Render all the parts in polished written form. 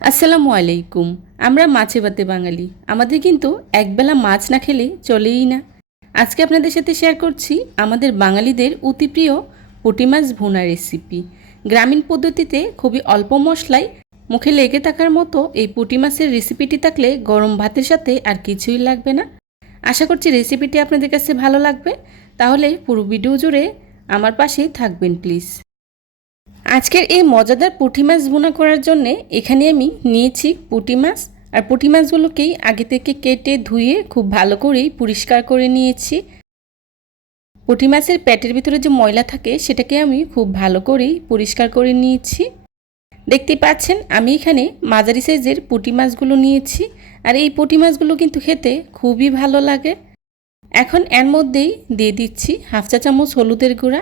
আসসালামু আলাইকুম। আমরা মাছে ভাতে বাঙালি। আমাদের কিন্তু একবেলা মাছ না খেলে চলেই না। আজকে আপনাদের সাথে শেয়ার করছি আমাদের বাঙালিদের অতি প্রিয় পুঁটি মাছ ভুনা রেসিপি। গ্রামীণ পদ্ধতিতে খুবই অল্প মশলায় মুখে লেগে থাকার মতো এই পুঁটি মাছের রেসিপিটি থাকলে গরম ভাতের সাথে আর কিছুই লাগবে না। আশা করছি রেসিপিটি আপনাদের কাছে ভালো লাগবে। তাহলে পুরো ভিডিও জুড়ে আমার পাশেই থাকবেন প্লিজ। আজকের এই মজাদার পুঁটি মাছ ভুনা করার জন্য এখানে আমি নিয়েছি পুঁটি মাছ। আর পুঁটি মাছগুলোকেই আগে থেকে কেটে ধুয়ে খুব ভালো করেই পরিষ্কার করে নিয়েছি। পুঁটি মাছের পেটের ভিতরে যে ময়লা থাকে সেটাকে আমি খুব ভালো করেই পরিষ্কার করে নিয়েছি। দেখতেই পাচ্ছেন আমি এখানে মাঝারি সাইজের পুঁটি মাছগুলো নিয়েছি। আর এই পুঁটি মাছগুলো কিন্তু খেতে খুবই ভালো লাগে। এখন এর মধ্যেই দিয়ে দিচ্ছি হাফ চা চামচ হলুদের গুঁড়া,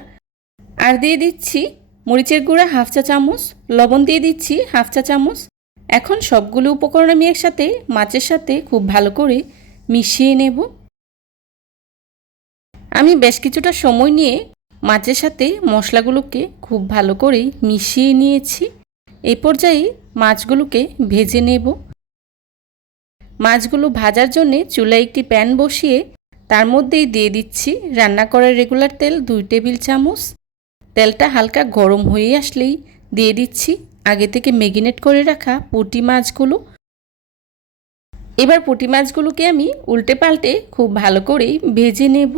আর দিয়ে দিচ্ছি মরিচের গুঁড়া হাফ চা চামচ, লবণ দিয়ে দিচ্ছি হাফ চা চামচ। এখন সবগুলো উপকরণ আমি একসাথে মাছের সাথে খুব ভালো করে মিশিয়ে নেব। আমি বেশ কিছুটা সময় নিয়ে মাছের সাথে মশলাগুলোকে খুব ভালো করে মিশিয়ে নিয়েছি। এই পর্যায়ে মাছগুলোকে ভেজে নেব। মাছগুলো ভাজার জন্য চুলায় একটি প্যান বসিয়ে তার মধ্যেই দিয়ে দিচ্ছি রান্না করার রেগুলার তেল 2 টেবিল চামচ। তেলটা হালকা গরম হয়ে আসলেই দিয়ে দিচ্ছি আগে থেকে ম্যারিনেট করে রাখা পুঁটি মাছগুলো। এবার পুঁটি মাছগুলোকে আমি উল্টে পাল্টে খুব ভালো করেই ভেজে নেব।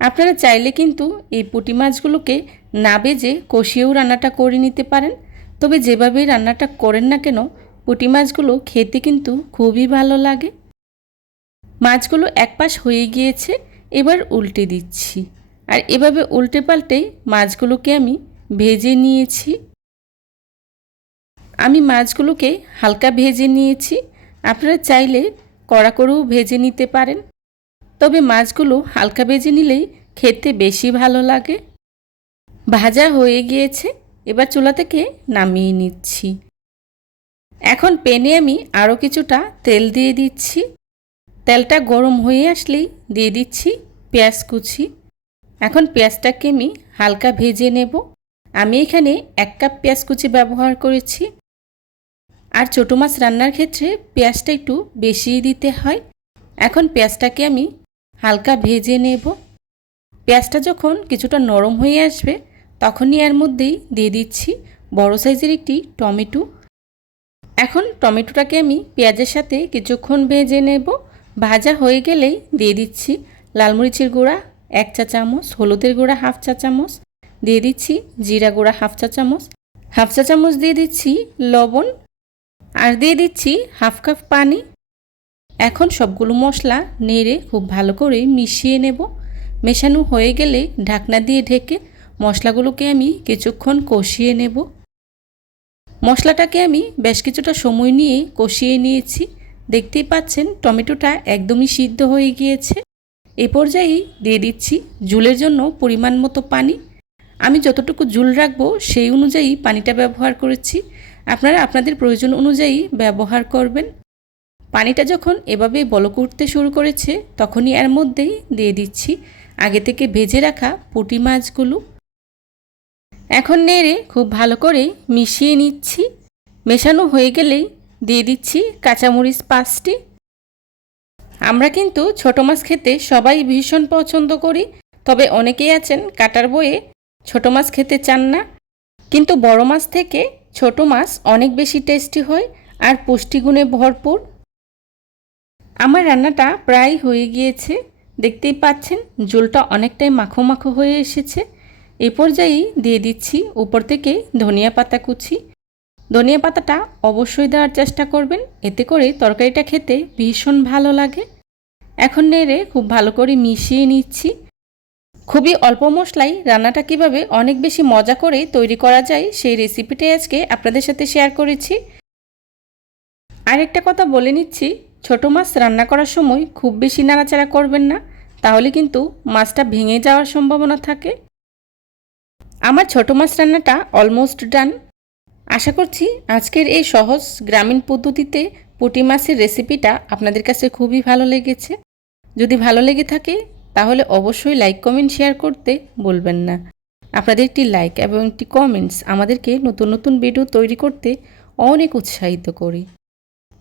আপনারা চাইলে কিন্তু এই পুঁটি মাছগুলোকে না ভেজে কষিয়েও রান্নাটা করে নিতে পারেন। তবে যেভাবেই রান্নাটা করেন না কেন পুঁটি মাছগুলো খেতে কিন্তু খুবই ভালো লাগে। মাছগুলো এক পাশ হয়ে গিয়েছে, এবার উল্টে দিচ্ছি। আর এভাবে উল্টে পাল্টে মাছগুলোকে আমি ভেজে নিয়েছি। আমি মাছগুলোকে হালকা ভেজে নিয়েছি। আপনারা চাইলে কড়া করেও ভেজে নিতে পারেন, তবে মাছগুলো হালকা ভেজে নিলেই খেতে বেশি ভালো লাগে। ভাজা হয়ে গিয়েছে, এবার চুলা থেকে নামিয়ে নিচ্ছি। এখন প্যানে আমি আরও কিছুটা তেল দিয়ে দিচ্ছি। তেলটা গরম হয়ে আসলেই দিয়ে দিচ্ছি পেঁয়াজ কুচি। এখন পেঁয়াজটাকে আমি হালকা ভেজে নেব। আমি এখানে 1 কাপ পেঁয়াজ কুচি ব্যবহার করেছি। আর ছোটো মাছ রান্নার ক্ষেত্রে পেঁয়াজটা একটু বেশিই দিতে হয়। এখন পেঁয়াজটাকে আমি হালকা ভেজে নেব। পেঁয়াজটা যখন কিছুটা নরম হয়ে আসবে তখনই এর মধ্যেই দিয়ে দিচ্ছি বড় সাইজের একটি টমেটো। এখন টমেটোটাকে আমি পেঁয়াজের সাথে কিছুক্ষণ ভেজে নেব। ভাজা হয়ে গেলেই দিয়ে দিচ্ছি লাল মরিচের গুঁড়া 1 চা চামচ, হলুদের গুঁড়া হাফ চা চামচ, দিয়ে দিচ্ছি জিরা গুঁড়া হাফ চা চামচ, হাফ চা চামচ দিয়ে দিচ্ছি লবণ, আর দিয়ে দিচ্ছি হাফ কাপ পানি। এখন সবগুলো মশলা নেড়ে খুব ভালো করে মিশিয়ে নেব। মেশানো হয়ে গেলে ঢাকনা দিয়ে ঢেকে মশলাগুলোকে আমি কিছুক্ষণ কষিয়ে নেব। মশলাটাকে আমি বেশ কিছুটা সময় নিয়ে কষিয়ে নিয়েছি। দেখতেই পাচ্ছেন টমেটোটা একদমই সিদ্ধ হয়ে গিয়েছে। এ পর্যায়েই দিয়ে দিচ্ছি ঝোলের জন্য পরিমাণ মতো পানি। আমি যতটুকু ঝোল রাখবো সেই অনুযায়ী পানিটা ব্যবহার করেছি। আপনারা আপনাদের প্রয়োজন অনুযায়ী ব্যবহার করবেন। পানিটা যখন এভাবে বলক উঠতে শুরু করেছে তখনই এর মধ্যেই দিয়ে দিচ্ছি আগে থেকে ভেজে রাখা পুঁটি মাছগুলো। এখন নেড়ে খুব ভালো করে মিশিয়ে নিচ্ছি। মেশানো হয়ে গেলেই দিয়ে দিচ্ছি কাঁচামরিচ 5টি। আমরা কিন্তু ছোটো মাছ খেতে সবাই ভীষণ পছন্দ করি, তবে অনেকেই আছেন কাটার বয়ে ছোটো মাছ খেতে চান না। কিন্তু বড় মাছ থেকে ছোটো মাছ অনেক বেশি টেস্টি হয় আর পুষ্টিগুণে ভরপুর। আমার রান্নাটা প্রায় হয়ে গিয়েছে। দেখতেই পাচ্ছেন ঝোলটা অনেকটাই মাখো মাখো হয়ে এসেছে। এই পর্যায়েই দিয়ে দিচ্ছি উপর থেকে ধনিয়া পাতা কুচি। ধনিয়া পাতাটা অবশ্যই দেওয়ার চেষ্টা করবেন, এতে করে তরকারিটা খেতে ভীষণ ভালো লাগে। এখন নেড়ে খুব ভালো করে মিশিয়ে নিচ্ছি। খুবই অল্প মশলায় রান্নাটা কিভাবে অনেক বেশি মজা করে তৈরি করা যায় সেই রেসিপিটাই আজকে আপনাদের সাথে শেয়ার করেছি। আরেকটা কথা বলে নিচ্ছি, ছোটো মাছ রান্না করার সময় খুব বেশি নাড়াচাড়া করবেন না, তাহলে কিন্তু মাছটা ভেঙে যাওয়ার সম্ভাবনা থাকে। আমার ছোটো মাছ রান্নাটা অলমোস্ট ডান। আশা করছি আজকের এই সহজ গ্রামীণ পদ্ধতিতে পুঁটি মাছের রেসিপিটা আপনাদের কাছে খুবই ভালো লেগেছে। যদি ভালো লেগে থাকে তাহলে অবশ্যই লাইক কমেন্ট শেয়ার করতে বলবেন না। আপনাদের একটি লাইক এবং একটি কমেন্টস আমাদেরকে নতুন নতুন ভিডিও তৈরি করতে অনেক উৎসাহিত করি।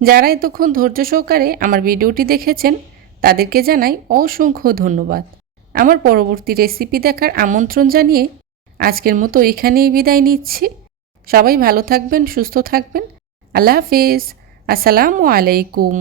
যারা এতক্ষণ ধৈর্য সহকারে আমার ভিডিওটি দেখেছেন তাদেরকে জানাই অসংখ্য ধন্যবাদ। আমার পরবর্তী রেসিপি দেখার আমন্ত্রণ জানিয়ে আজকের মতো এখানেই বিদায় নিচ্ছি। সবাই ভালো থাকবেন, সুস্থ থাকবেন। আল্লাহ হাফেজ। আসসালামু আলাইকুম।